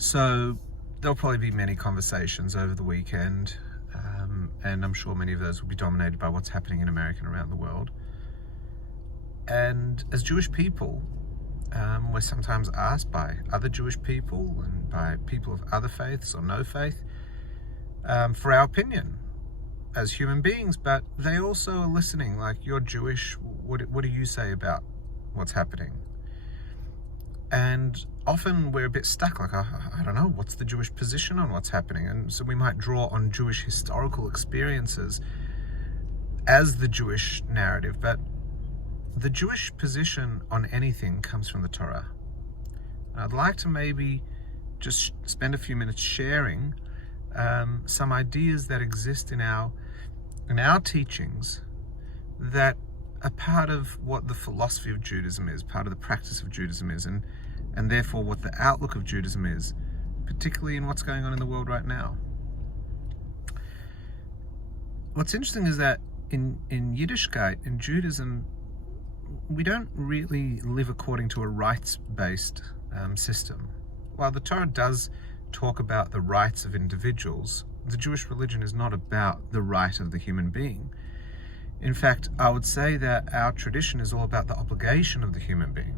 So there'll probably be many conversations over the weekend, and I'm sure many of those will be dominated by what's happening in America and around the world. And as Jewish people, we're sometimes asked by other Jewish people and by people of other faiths or no faith for our opinion as human beings, but they also are listening, like, you're Jewish, what do you say about what's happening? And often we're a bit stuck, like, I don't know, what's the Jewish position on what's happening? And so we might draw on Jewish historical experiences as the Jewish narrative, but the Jewish position on anything comes from the Torah. And I'd like to maybe just spend a few minutes sharing some ideas that exist in our teachings that are part of what the philosophy of Judaism is, part of the practice of Judaism is, and therefore what the outlook of Judaism is, particularly in what's going on in the world right now. What's interesting is that in Yiddishkeit, in Judaism, we don't really live according to a rights-based system. While the Torah does talk about the rights of individuals, the Jewish religion is not about the right of the human being. In fact, I would say that our tradition is all about the obligation of the human being.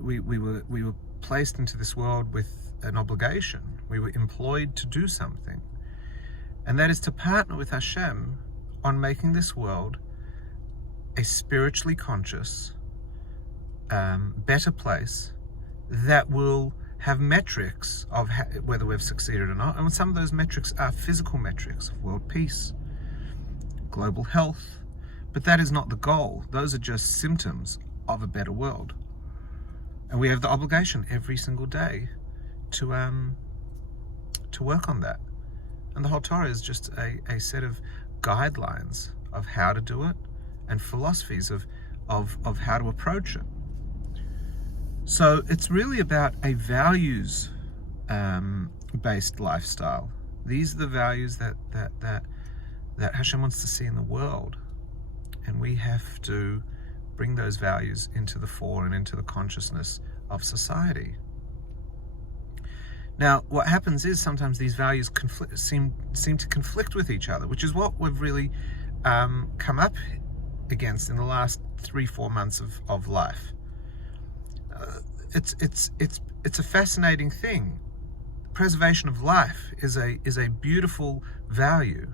We were placed into this world with an obligation. We were employed to do something. And that is to partner with Hashem on making this world a spiritually conscious, better place that will have metrics of whether we've succeeded or not. And some of those metrics are physical metrics of world peace, global health. But that is not the goal. Those are just symptoms of a better world. And we have the obligation every single day to work on that. And the whole Torah is just a set of guidelines of how to do it and philosophies of how to approach it. So it's really about a values based lifestyle. These are the values that Hashem wants to see in the world. And we have to bring those values into the fore and into the consciousness of society. Now, what happens is sometimes these values seem to conflict with each other, which is what we've really come up against in the last 3-4 months of life. It's a fascinating thing. Preservation of life is a beautiful value,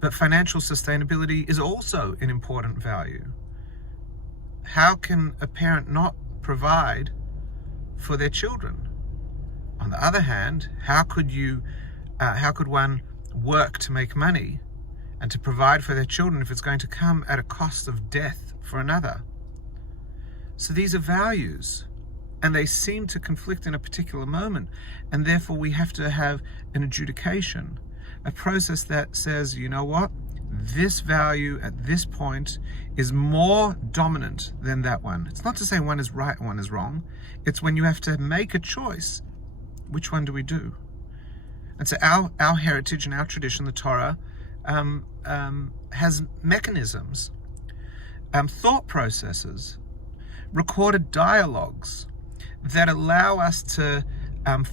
but financial sustainability is also an important value. How can a parent not provide for their children? On the other hand, how could one work to make money and to provide for their children if it's going to come at a cost of death for another? So these are values, and they seem to conflict in a particular moment, and therefore we have to have an adjudication, a process that says, you know what? This value at this point is more dominant than that one. It's not to say one is right and one is wrong. It's when you have to make a choice, which one do we do? And so our heritage and our tradition, the Torah, has mechanisms, thought processes, recorded dialogues that allow us to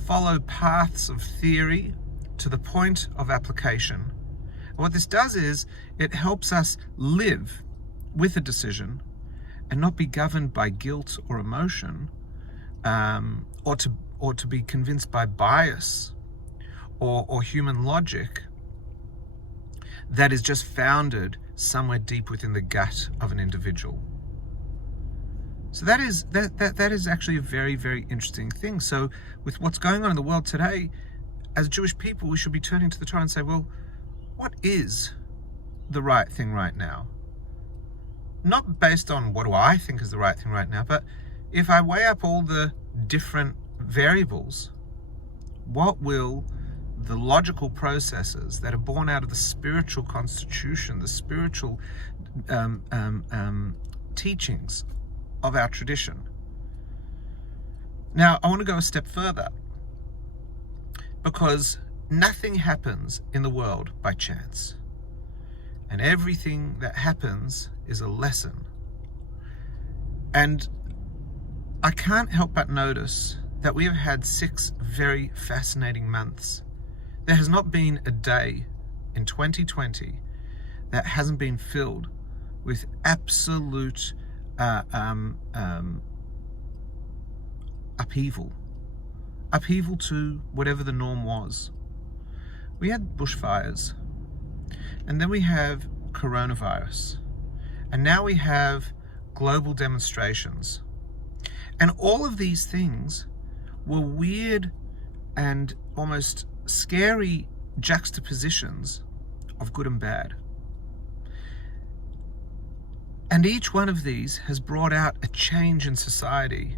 follow paths of theory to the point of application. What this does is it helps us live with a decision and not be governed by guilt or emotion, or to be convinced by bias or human logic that is just founded somewhere deep within the gut of an individual. So that is actually a very, very interesting thing. So with what's going on in the world today, as Jewish people, we should be turning to the Torah and say, well, what is the right thing right now? Not based on what do I think is the right thing right now, but if I weigh up all the different variables, what will the logical processes that are born out of the spiritual constitution, the spiritual teachings of our tradition? Now, I want to go a step further, because nothing happens in the world by chance, and everything that happens is a lesson. And I can't help but notice that we have had 6 very fascinating months. There has not been a day in 2020 that hasn't been filled with absolute upheaval to whatever the norm was. We had bushfires, and then we have coronavirus, and now we have global demonstrations. And all of these things were weird and almost scary juxtapositions of good and bad. And each one of these has brought out a change in society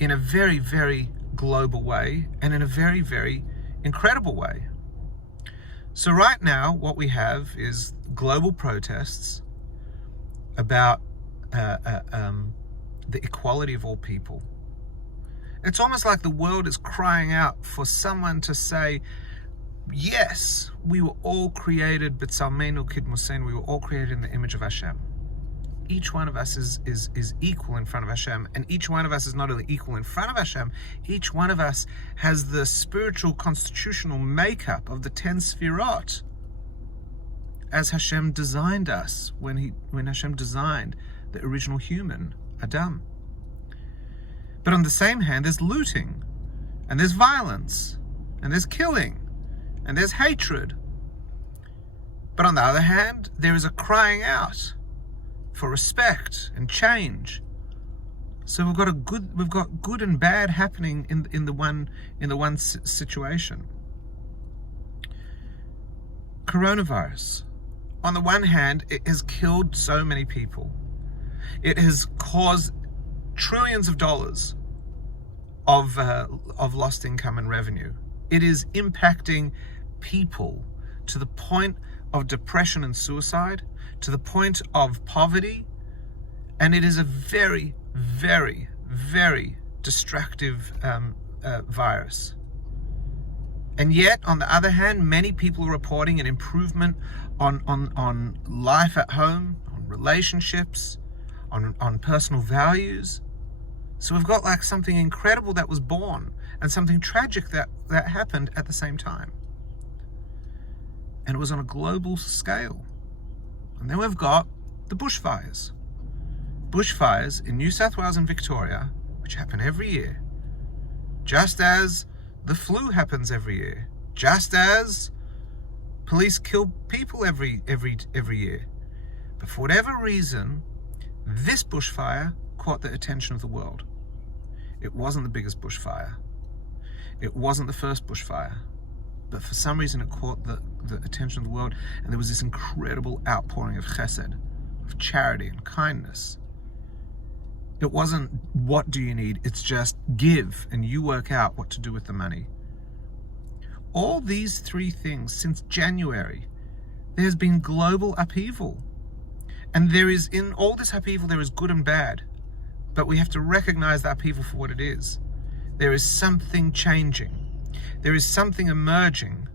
in a very, very global way and in a very, very incredible way. So right now, what we have is global protests about the equality of all people. It's almost like the world is crying out for someone to say, yes, we were all created, b'tsalmenu kidmuseinu, we were all created in the image of Hashem. Each one of us is equal in front of Hashem, and each one of us is not only equal in front of Hashem, each one of us has the spiritual constitutional makeup of the 10 Sefirot, as Hashem designed us when Hashem designed the original human, Adam. But on the same hand, there's looting, and there's violence, and there's killing, and there's hatred. But on the other hand, there is a crying out for respect and change. So we've got good and bad happening in the one situation. Coronavirus. On the one hand, it has killed so many people. It has caused trillions of dollars of lost income and revenue. It is impacting people to the point of depression and suicide, to the point of poverty, and it is a very, very, very destructive virus. And yet, on the other hand, many people are reporting an improvement on life at home, on relationships, on personal values. So we've got like something incredible that was born and something tragic that happened at the same time. And it was on a global scale. And then we've got the bushfires. Bushfires in New South Wales and Victoria, which happen every year, just as the flu happens every year, just as police kill people every year. But for whatever reason, this bushfire caught the attention of the world. It wasn't the biggest bushfire. It wasn't the first bushfire. But for some reason it caught the attention of the world, and there was this incredible outpouring of chesed, of charity and kindness. It wasn't, what do you need? It's just give, and you work out what to do with the money. All these 3 things since January, there's been global upheaval. And there is, in all this upheaval, there is good and bad. But we have to recognize the upheaval for what it is. There is something changing. There is something emerging.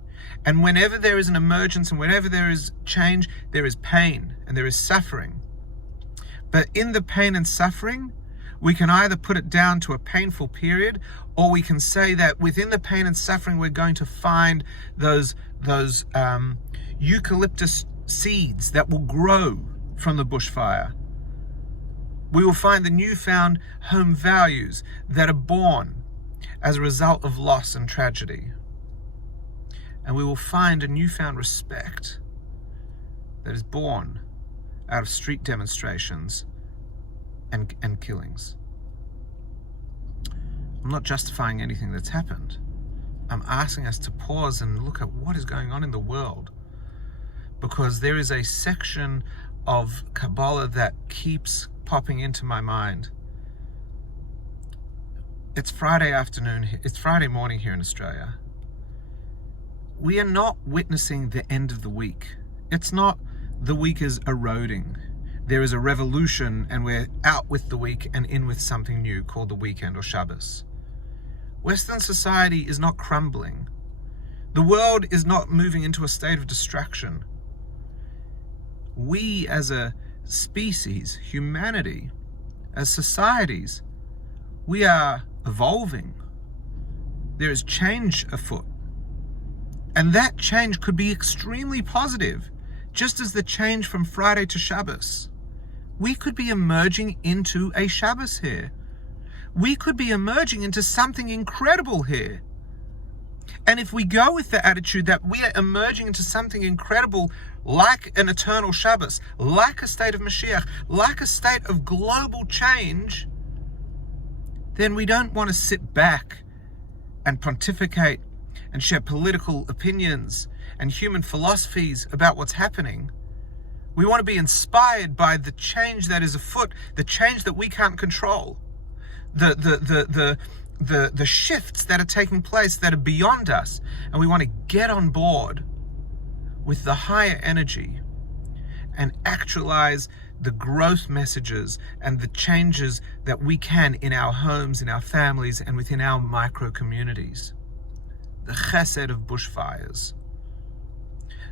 And whenever there is an emergence and whenever there is change, there is pain and there is suffering. But in the pain and suffering, we can either put it down to a painful period, or we can say that within the pain and suffering, we're going to find those eucalyptus seeds that will grow from the bushfire. We will find the newfound home values that are born as a result of loss and tragedy. And we will find a newfound respect that is born out of street demonstrations and killings. I'm not justifying anything that's happened. I'm asking us to pause and look at what is going on in the world, because there is a section of Kabbalah that keeps popping into my mind. It's Friday morning here in Australia. We are not witnessing the end of the week. It's not the week is eroding. There is a revolution and we're out with the week and in with something new called the weekend or Shabbos. Western society is not crumbling. The world is not moving into a state of distraction. We as a species, humanity, as societies, we are evolving. there is change afoot. And that change could be extremely positive, just as the change from Friday to Shabbos. We could be emerging into a Shabbos here. We could be emerging into something incredible here. And if we go with the attitude that we are emerging into something incredible, like an eternal Shabbos, like a state of Mashiach, like a state of global change, then we don't want to sit back and pontificate and share political opinions and human philosophies about what's happening. We want to be inspired by the change that is afoot, the change that we can't control, the shifts that are taking place that are beyond us, and we want to get on board with the higher energy and actualize the growth messages and the changes that we can in our homes, in our families, and within our micro communities. The chesed of bushfires,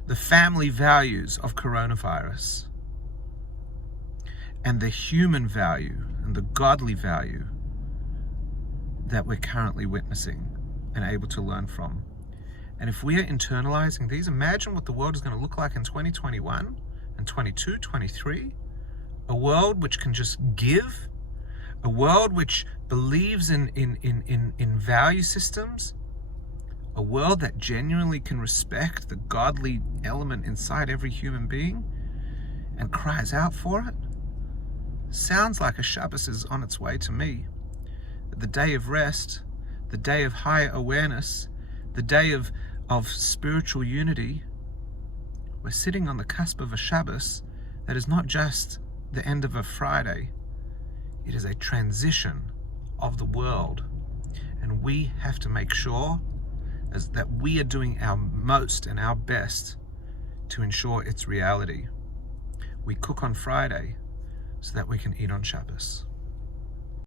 the family values of coronavirus, and the human value and the godly value that we're currently witnessing and able to learn from. And if we are internalizing these, imagine what the world is going to look like in 2021 and 22, 23. A world which can just give, a world which believes in value systems, a world that genuinely can respect the godly element inside every human being and cries out for it. Sounds like a Shabbos is on its way to me. The day of rest, the day of higher awareness, the day of spiritual unity. We're sitting on the cusp of a Shabbos that is not just the end of a Friday. It is a transition of the world. And we have to make sure that we are doing our most and our best to ensure its reality. We cook on Friday so that we can eat on Shabbos.